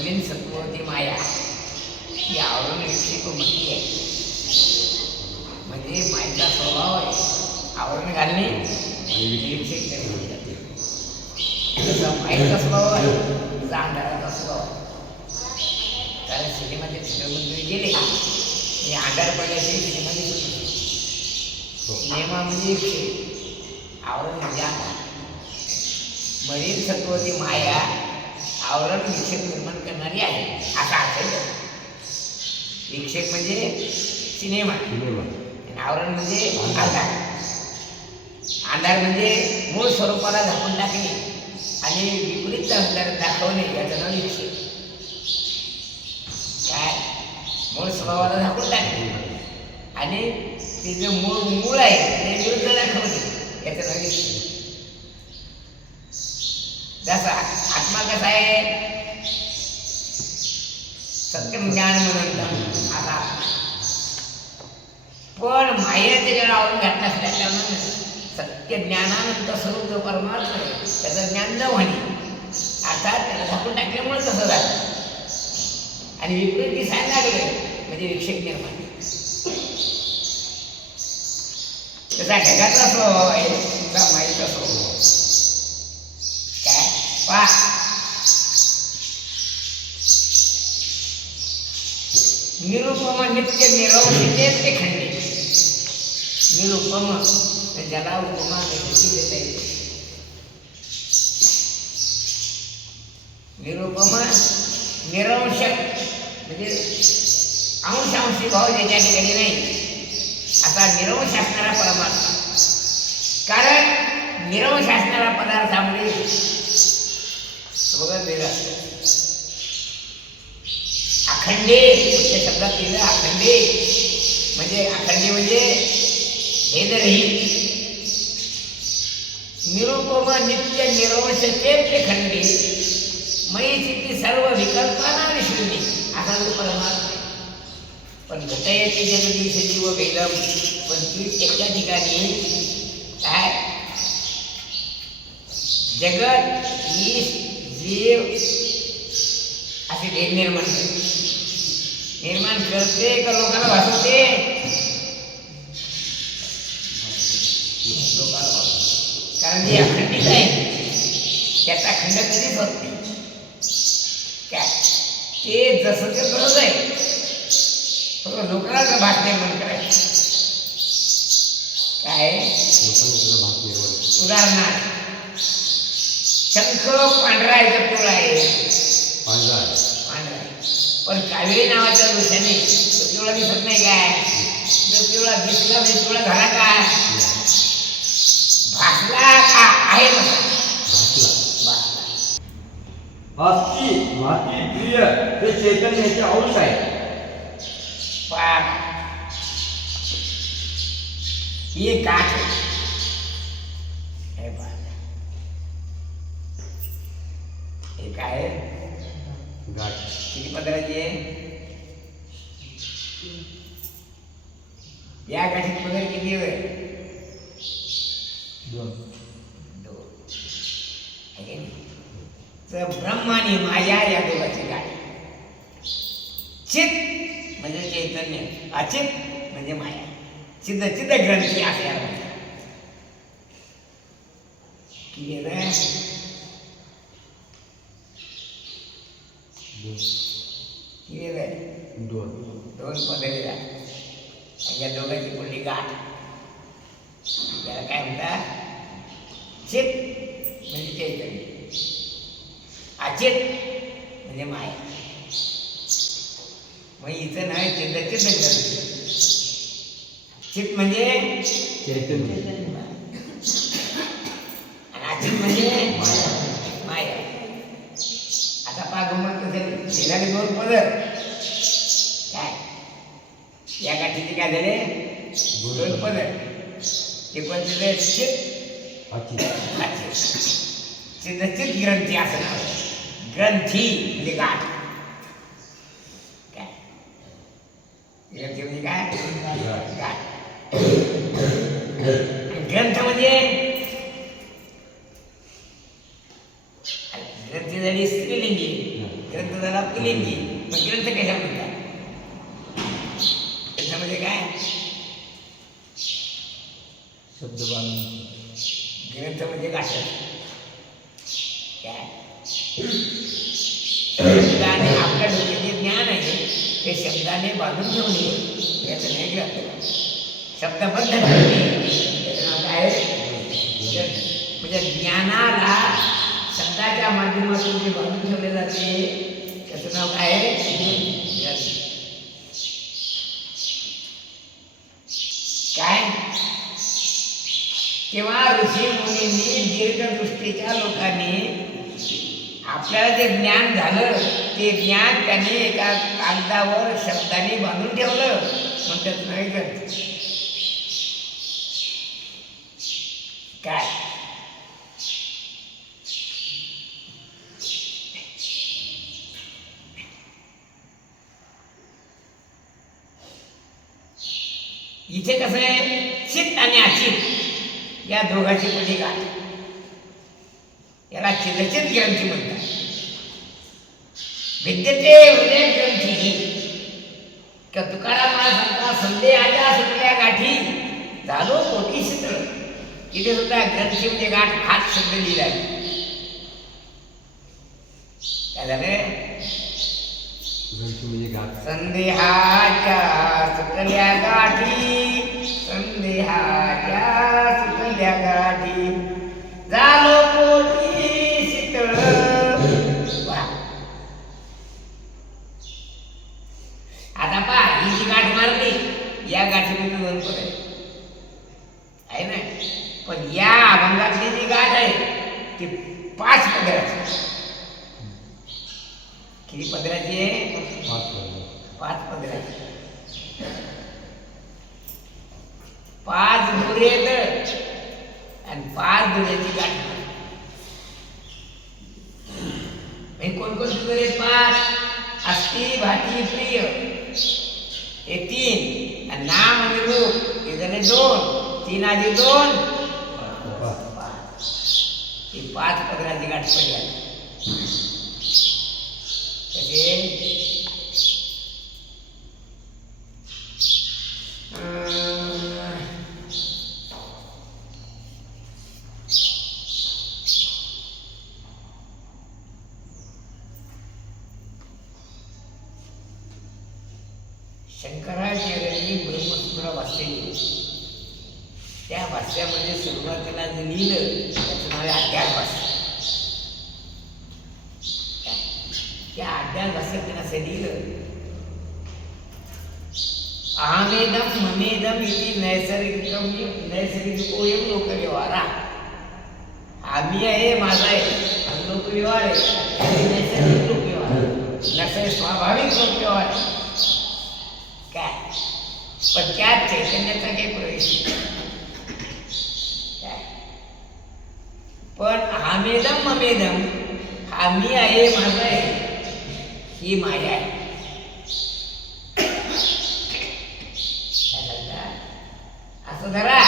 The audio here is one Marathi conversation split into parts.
नवीन सत्ववती माया ही आवरण विक्षेप म्हटली आहे. म्हणजे मायेचा स्वभाव आहे आवरण घालणे आणि विक्षेप निर्माण करणे. जसा मायेचा स्वभाव आहे तसा अंधाराचा स्वभाव आहे. कारण सिनेमाचे चित्रमंदिर गेले हे अंधार पडल्याशिवाय सिनेमा दिसत नाही. सिनेमा म्हणजे विक्षेप, आवरण म्हणजे अंधार. मरीन सत्ववती माया आवरण विक्षेप निर्माण करणारी आहे असा अर्थ आहे. विक्षेप म्हणजे सिनेमा आणि आवरण म्हणजे अंधार. अंधार म्हणजे मूळ स्वरूपाला झाकून टाकणे आणि विपरीत अंधार दाखवणे याचं नाव विक्षेप. काय मूळ स्वभावाला झाकून टाकणे आणि ते जे मूळ आहे ते विरुद्ध दाखवणे याचं नाव विक्षेप. जसा आत्मा कसा आहे सत्यम ज्ञान म्हणून आता पण माया त्याच्यावर आवरून घातलं असल्या कारणाने सत्य ज्ञानानंतर स्वरूप जो परमार्थ आहे त्याचं ज्ञान न होणे अर्थात त्याला झाकून टाकल्यामुळे तसं झालं आणि विपरीत दिसायला लागलं म्हणजे विक्षेप निर्माण. तसा ढगाचा स्वभाव आहे तसा मायेचा स्वभाव काय पा निरुपम नित्य निरवशिते ते खंडे. निरुपम ज्याला उपमा देता येते. निरुपम निरवशक म्हणजे अंशांशी भाव ज्याच्या ठिकाणी नाही असा निरवश असणारा परमात्मा. कारण निरवश असणारा पदार्थामुळे बघत वेगळं असतं. अखंडे त्या शब्दात केलं अखंडे म्हणजे अखंडे म्हणजे भेदरहित. निरुपम नित्य निरवशते ते खंडे मयी चित्ती सर्व विकल्पना विश्वनी असा जो परमात्मा. पण घटयते जगदीश जीव भेदम पण ती त्याच्या ठिकाणी काय जगत ईश जीव असे भेद निर्माण करते का लोकांना भासवते. कारण जे अखंडित आहे त्याचा खंड कधीच होत नाही. काय ते जसं ते गरज आहे फक्त लोकांना भास निर्माण करायचं. काय उदाहरणार्थ शंख पांढरा आहे का पिवळा आहे. पांढरा आहे पण कावेरी नावाच्या वृक्षाने तो पिवळा दिसत नाही. काय तो पिवळा दिसला म्हणजे पिवळा झाला का भासला का आहे भासला. भाती प्रिय हे चैतन्याचे अंश आहे. ही एक गाठ आहे. हे काय गाठ किती पदराची आहे. या गाठीत पदर किती आहे. तर ब्रह्म आणि माया या दोघांची गाठ. चित म्हणजे चैतन्य अचित म्हणजे माया. चिद चिद ग्रंथी असे याला म्हणतात. दोन पदरी गाठ या दोघांची पुढली गाठ त्याला काय म्हणतात चित म्हणजे चैतन्य अचित म्हणजे माया. मग इथं नाही चिद चिद ग्रंथी. चित म्हणजे चैतन्य आणि अचित म्हणजे माया. आता पा गमत कसं झाले दोन पदर काय या गाठीचे काय झाले दोन पदर. ते कोणते चित चिदचित ग्रंथी असं नाव. ग्रंथी म्हणजे गाठ. काय ग्रंथी म्हणजे काय गाठ. ग्रंथ म्हणजे ग्रंथी झाली स्त्रीलिंगी, ग्रंथ झाला पुल्लिंगी. मग ग्रंथ कशा म्हणतात? ग्रंथामध्ये काय? शब्द बांधून ग्रंथ म्हणजे गाठ काय? शब्दाने आपल्या डोक्यात जे ज्ञान आहे ते शब्दाने बांधून ठेवणे याचं नाही ग्रंथ. शब्दबद्ध ठेवणे याचं नाव काय आहे? म्हणजे ज्ञानाला शब्दाच्या माध्यमातून जे बांधून ठेवले जाते त्याचं नाव काय आहे? ग्रंथ. काय? तेव्हा ऋषी मुनींनी दीर्घदृष्टीच्या लोकांनी आपल्याला जे ज्ञान झालं ते ज्ञान त्यांनी एका कागदावर शब्दाने बांधून ठेवलं. मग त्यात नाही ग्रंथ. काय? इथे कसं आहे? चित्त आणि अचित या दोघांची पडी गाठ. याला चिदचित ग्रंथी म्हणतात. विद्यते हृदय ग्रंथी ही का तुकाराम महाराज सांगता संदेहाच्या सुटल्या गाठी झालो कोटी शीतळ. इथे सुद्धा ग्रंथी म्हणजे गाठ हात शब्द लिहिला आहे. काय झालं? ग्रंथ म्हणजे गाठ. संदेहाच्या सुटल्या गाठी, संदेहाच्या सुटल्या गाठी झालो कोटी शीतळ. आता पहा, ही जी गाठ मारली या गाठीमध्ये दोन पद आहे ना. पण या अभंगातली जी गाठ आहे ती 5 पदराची. किती पदराची आहे? 5 पदराची. 5 दुरेत आणि 5 दुऱ्याची गाठ. कोणकोणती दुरे? 5. अस्थि भाटी प्रिय हे 3 आणि नाम आणि रूप हे झाले 2. 3 आधी 2 ही 5 पदराची गाठ पडली. शंकराचार्यांनी ब्रह्मसूत्र भाष्य लिहिलं. त्या भाष्यामध्ये सुरुवातीला जे लिहिलं त्याचं नाव आहे अज्ञान भाष्य. त्या अज्ञान भाष्यात त्यांना असं लिहिलं, अहमेदम ममेदम इति नैसर्गिकोयम लोकव्यवहारा. आम्ही आहे, माझा आहे आणि लोकव्यवहार आहे. नैसर्गिक लोकव्यवहार नसे स्वाभाविक लोकव्यवहार आहे. काय? पण त्यात चैतन्याचा काही प्रवेश काय? पण अहमेदम ममेदम आम्ही आहे, माझा आहे ही माया आहे. असं धरा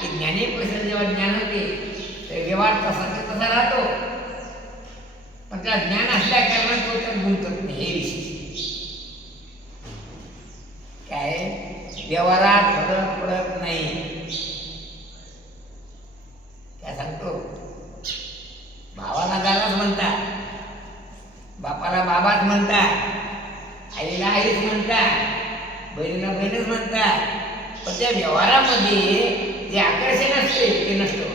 की ज्ञानी पुरुषाचं जेव्हा ज्ञान होते तर व्यवहार तसा राहतो. पण त्या ज्ञान असल्या कारणात तो तर गुंतत नाही. हे विशेष काय? व्यवहारात फरक पडत नाही. काय सांगतो? भावाला दादाच म्हणतात, बापाला बाबाच म्हणतात, आईला आईच म्हणतात, बहिणीला बहीणच म्हणतात. पण त्या व्यवहारामध्ये जे आकर्षण असते ते नसतं.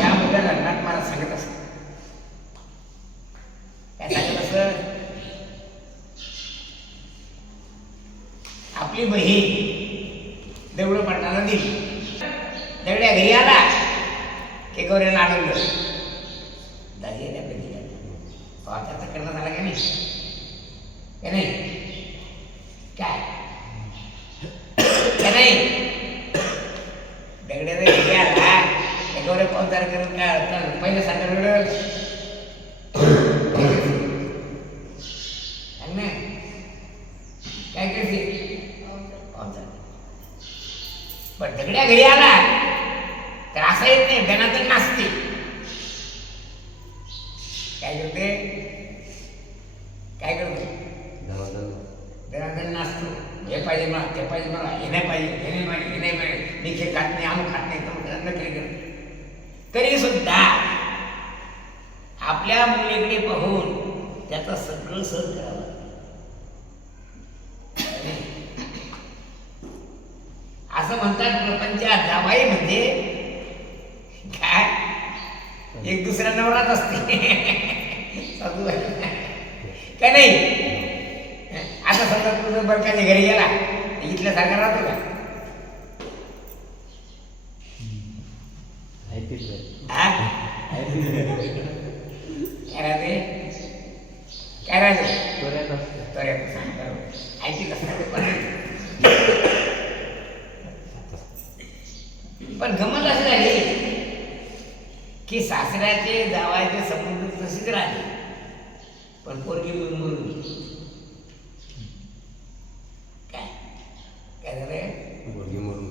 याबद्दल रंगात मला सांगत असत. काय सांगत असत? आपली बहीण देवळं पटणाला दिली. दगड्या घरी आला की गौऱ्याला आढळलं दादी येत्या कधी त्याचा करणं झाला का नाही? काय नाही? दगड्याचा घरी आला त्या गौऱ्या पावसार करून काय पहिलं साखर मिळेल काय करते? पण दगड्या घरी आला तर असं येत नाही, धनातन नाचते. काय करते काय करते दणादण नाचतो. हे पाहिजे मला, ते पाहिजे मला, हे नाही पाहिजे, हे नाही पाहिजे, हे नाही पाहिजे, मी हे खात नाही, आम खात नाही, तर नकली करते. तरी सुद्धा आपल्या मुलीकडे पाहून त्याचं सगळं सहन करावं. असं म्हणतात प्रपंचात जावाई म्हणजे काय एक दुसऱ्या नवरात असते. साधू का नाही? आता समजा तुझं बरकाच्या घरी गेला इथल्यासारखा राहतो का? काय राहते काय राहते ऐकत पण गमत अशी झाली की सासऱ्याचे जावायचे संबंध तसेच राहिले पण पोरगी मरून गेली. काय झालं?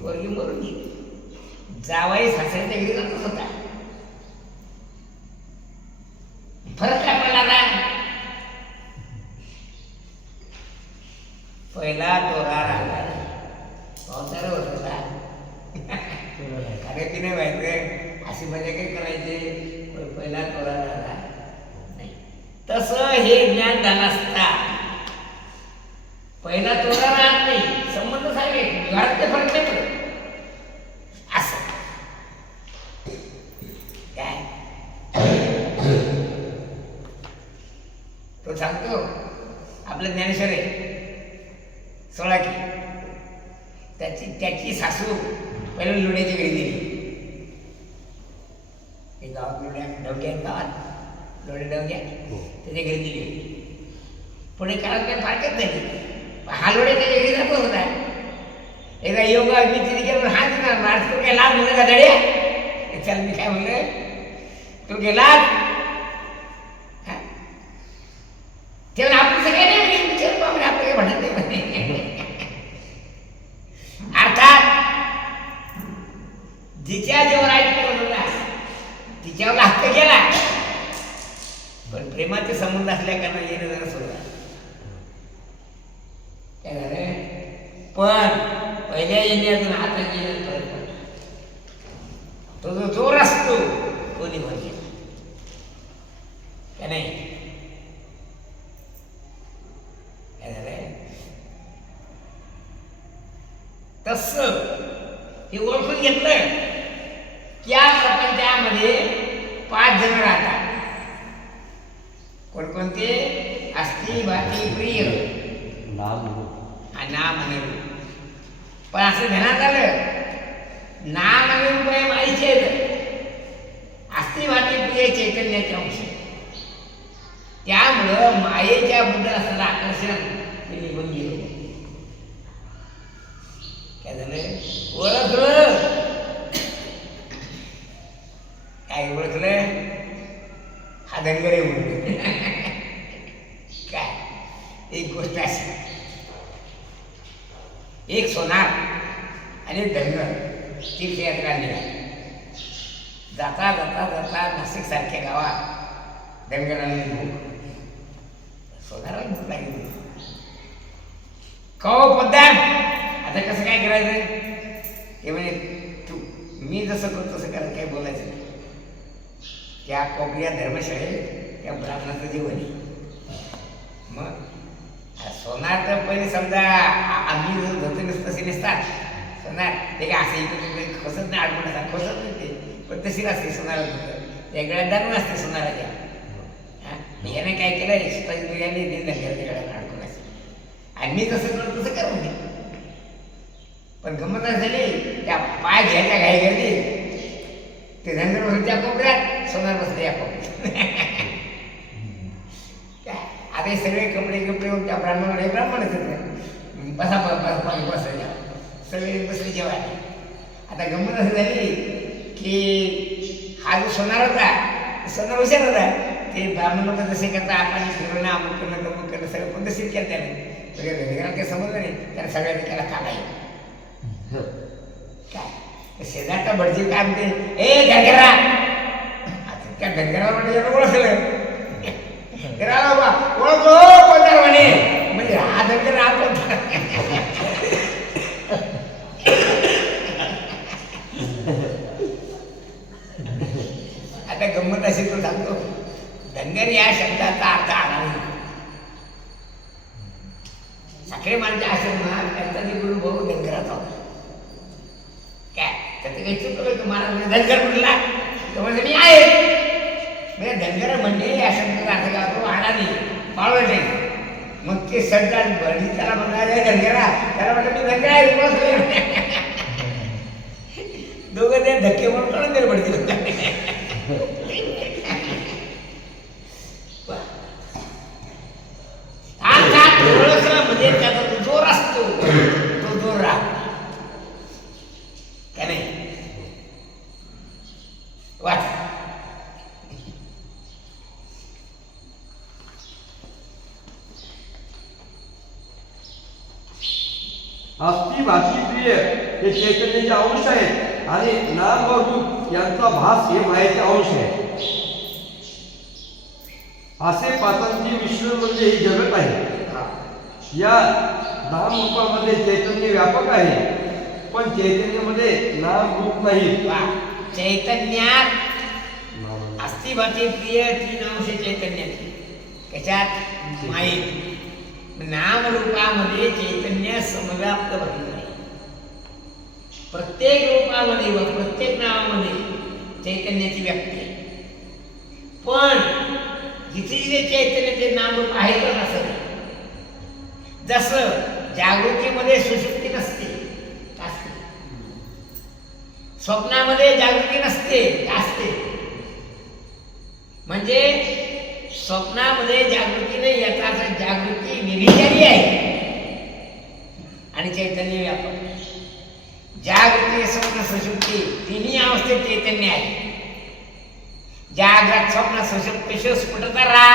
पोरगी मरून गेली. जावाई सासऱ्याच्या घरी जातच होता. फरक काय पडला ना? पहिला तोरा राहिला पावसाळा होत होता. अरे की नाही व्हायचं अशी मजा काही करायची. पहिला तोरा राहिला नाही. तसं हे ज्ञान झालं असता पहिला तोरा राहत नाही. संबंध सारखे घरात ते फरक नाही पडत. असं काय तो सांगतो आपलं ज्ञानेश्वर आहे सोळाकी. त्याची सासू पहिले लोण्याच्या घरी दिली. एक गावात लोण्या डवक्या गावात लोणे डवक्या त्याच्या घरी दिली. पुढे काळात काही फारकत नाही. हा लोणे त्याच्या घरी जातो होता. एकदा योगा मी तिथे गेलो हा देणार मार्च तू काय लाभ म्हणलं का दड्या? चल मी काय म्हणलं तू गेला तेव्हा आपण सगळे नाही विचार बाबा आपलं काही म्हणत नाही म्हणे. अर्थात जिच्या जेव्हा राईट करत होता तिच्यावर हक्क केला पण प्रेमाचे संबंध असल्या कारण येणं जरा सोडा. काय झालं? पण पहिल्या येण्यातून आता गेलं फरक पडला. तो जो जोर असतो तो निघून गेला. काय नाही? काय झालं? तसं हे ओळखून घेतलं की या प्रपंचामध्ये 5 जण राहतात. कोणकोणते? अस्ति भाती प्रिय नाम आणि रूप. पण असं ध्यानात आलं नाम आणि रूप हे माईचे आहेत. अस्ति भाती प्रिय चैतन्याचे अंश. त्यामुळं मायेच्या बद्दल असलेलं आकर्षण ते निघून गेलं. काय झालं? ओळखलं. काय ओळखलं? हा धनगर आहे म्हणून. काय एक गोष्ट अशी एक सोनार आणि एक धनगर तीर्थयात्रा निघाली. जाता जाता जाता नाशिक सारख्या गावात धनगराने भूक सोनाराला भूक लागली. कहो पद्दार आता कसं काय करायचं? ते म्हणे तू मी जसं करतो तसं करायचं. काही बोलायचं नाही. त्या कोपऱ्या धर्मशाळेत त्या ब्राह्मणाचं जीवन आहे. मग सोनार तर पहिले समजा आम्ही जर धोते नसतं तसे नसतात. सोनार ते काय असं इकडे खोसत नाही आडवण असतात खोसत नाही ते पण तशी असते सोनार होतं वेगळ्या दारून असते सोनाराच्या. याने काय केलं स्वतःची बिर्याणी धनगराच्या गळ्याला अडकून असते आणि मी जसं करतो तसं करू नये. पण गंमत झाली त्या पाय घ्यायच्या घाई गर्दी ते धनगर बसले त्या कोपऱ्यात सोनार बसले या कोपऱ्यात. आता हे सगळे कपडे त्या ब्राह्मणाकडे ब्राह्मणच बसा बसायला सगळे बसले जेवायला. आता गंमत असं झाली की हा जो सोनार होता सोनार हुशार होता. ते ब्राह्मण लोक जसे करता आपण फिरणं अमुक करणं तमुक करणं सगळं पद्धतशीर केलं त्याने. घरात काही समजलं नाही त्याने सगळ्यांनी त्याला काढायला. काय शेजारचा भटजी काय म्हणते ए धनगरा आता त्या धनगरावर म्हणजे ओळखलं सांगतो. धनगर या शब्दाचा अर्थ आला नाही. साखरे मानच्या आश्रमात त्यांचा जे गुरुभाऊ धनगराचा होता. काय त्याचं काही चुकलं की महाराज धनगर म्हटला तर म्हणजे मी आहे. म्हणजे धनगर म्हणजे या शब्दाचा अर्थ काय होतो? अडाणी, पाळवटे. मग ते सध्या भरणी त्याला म्हणाले धनगरा, त्याला म्हटलं मी धनगर आहे. दोघं ते धक्के म्हणून कळून दिले पडतील. ओळखला म्हणजे त्याचा जो जोर असतो तो जोर राहतो का नाही? वाच. अस्थि भाषी प्रिय हे चैतन्याचे अंश आहेत आणि नाम व रूप यांचा भास हे मायेचे अंश आहे. असे पाचांची मिश्रण म्हणजे हे जगत आहे. या नाम रूपामध्ये चैतन्य व्यापक आहे पण चैतन्यामध्ये नाम रूप नाही. चैतन्यात अस्थिभाती प्रिय 3 अंश चैतन्याची. कशात? मायेत. नाम रूपामध्ये चैतन्य समव्याप्त भरलेलं आहे. प्रत्येक रूपामध्ये व प्रत्येक नावामध्ये चैतन्याची व्याप्ती आहे. पण जिथे जिथे चैतन्य ते नामरूप आहे तर असं नाही. जसं जागृतीमध्ये सुषुप्ती नसते, असते. स्वप्नामध्ये जागृती नसते, असते. म्हणजे स्वप्नामध्ये जागृती नाही, याचा अर्थ जागृती व्यभिचारी आहे आणि चैतन्य व्यापक. जागृती, स्वप्न, सुषुप्ती तिन्ही अवस्थेत चैतन्य आहे. जाग्रत, स्वप्न, सुषुप्ती स्फुटतरा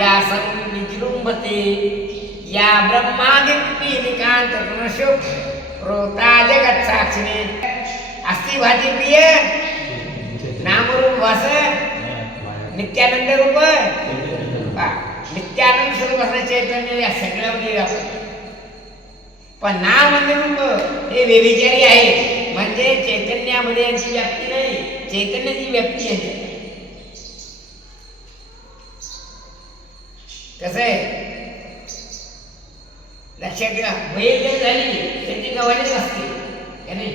या सर्व विजृंभते या ब्रह्मादिपीलिकांत गुणशुभ प्रोता जगत साक्षिणे अस्थिभाती प्रिय नामरूप भास नित्यानंद रूप नित्यानंद स्वरूप असं चैतन्य या सगळ्यामध्ये व्यापक. पण नाम म्हणजे रूप हे व्यभिचारी आहे. म्हणजे चैतन्यामध्ये यांची व्याप्ती नाही, चैतन्याची व्याप्ती आहे. कसं आहे लक्षात घ्या. बैल जर झाली त्याची गव्हाणीच असते का नाही?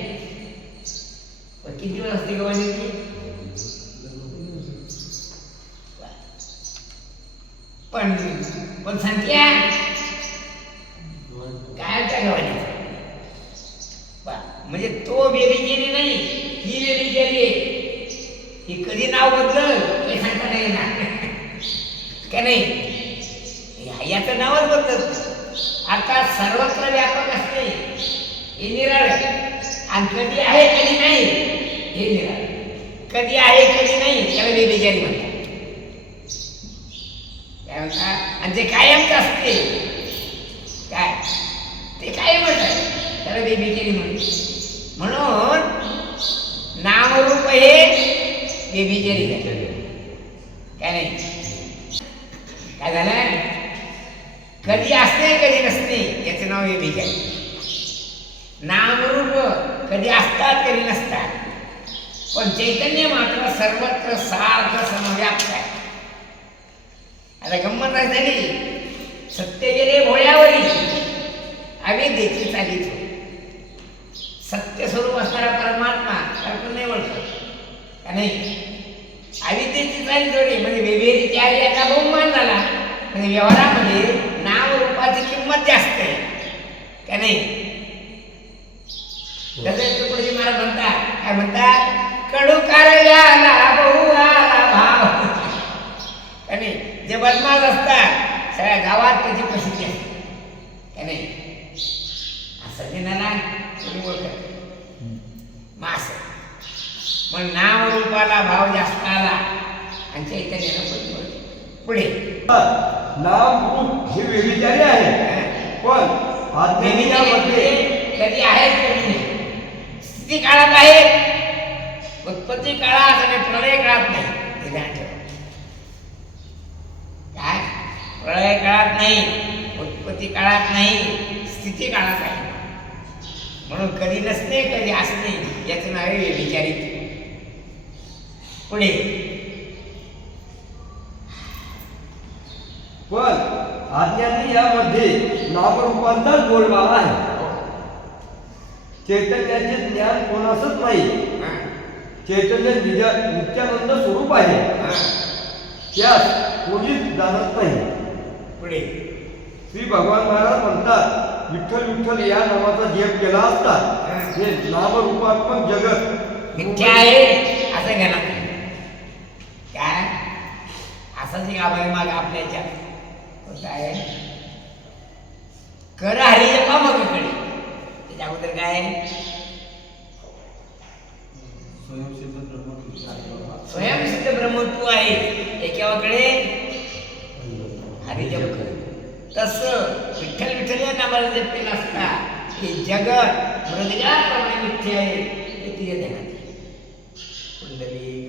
पण किती दिवस असते गव्हाणीची? पण संख्या कायच्या गव्हाणीचा. म्हणजे तो व्यभिचारी नाही, ही व्यभिचारी आहे. ही कधी नाव बदलल हे सांगता नाही येणार का नाही? याचं नावच बदलत. अर्थात सर्वत्र व्यापक असते हे निराळ. आणि कधी आहे कधी नाही हे निराळ. कधी आहे कधी नाही त्याला व्यभिचारी म्हणतात. काय म्हणतात? आणि जे कायमच असते काय ते कायमच आहे त्याला व्यभिचारी म्हणतात. म्हणून नामरूप हे व्यभिचारी काय नाही. काय झालं? कधी असते कधी नसते याचे नाव व्यभिचारी. नामरूप कधी असतात कधी नसतात पण चैतन्य मात्र सर्वत्र सार्थ समव्याप्त आहे. आता गंमत झाली. सत्य गेले भोळ्यावरी अविद्येची चालीच. सत्य स्वरूप असणारा परमात्मा आपण नाही ओळखत का नाही? अविद्येची चाली जोडी म्हणजे वेगवेगळी चार याचा बहुमान झाला. म्हणजे व्यवहारामध्ये नाम रूपाची किंमत जास्त आहे का नाही? तसं तुकडोजी महाराज म्हणतात, काय म्हणतात? कडू कार्याला बहु आला भाव का नाही? जे बदमाश असतात सगळ्या गावात त्याची प्रसिद्धी असते का नाही? असं देणारा तुम्ही ओळखत मास. मग नाम रूपाला भाव जास्त आला आणि चैतन्याला पुढे नाम रूप हे व्यभिचारी आहे पण व्यभिचारी कधी आहे कधी नाही. स्थिती काळात आहे, उत्पत्ती काळात आणि प्रलय काळात नाही. हे ध्यान ठेवा. काय? प्रलय काळात नाही, उत्पत्ती काळात नाही, स्थिती काळात आहे. म्हणून कधी नसते कधी असते याचं नाव आहे व्यभिचारी. पुढे पण अज्ञानी यामध्ये नामरूपांचा बोलबाला आहे. चैतन्याचे ज्ञान कोणासच नाही. चैतन्य नित्यानंद स्वरूप आहे. त्यास कोणीच जाणत नाही. पुढे श्री भगवान महाराज म्हणतात, विठ्ठल विठ्ठल या नावाचा जप केला असता हे नामरूपात्मक जगत मिथ्या आहे असं घ्या ना. काय असंच एक आभार माग आपल्याच्या काय कर हरी बाबाकडे. त्याच्या अगोदर काय स्वयंसिद्ध ब्रह्मत्व आहे. एकाकडे हरिजप कर. तसं विठ्ठल विठ्ठल या नावाला जप केला असता हे जगत मृदगाप्रमाणे मिथ्या आहे हे तिच्या ध्यानात. कुंडली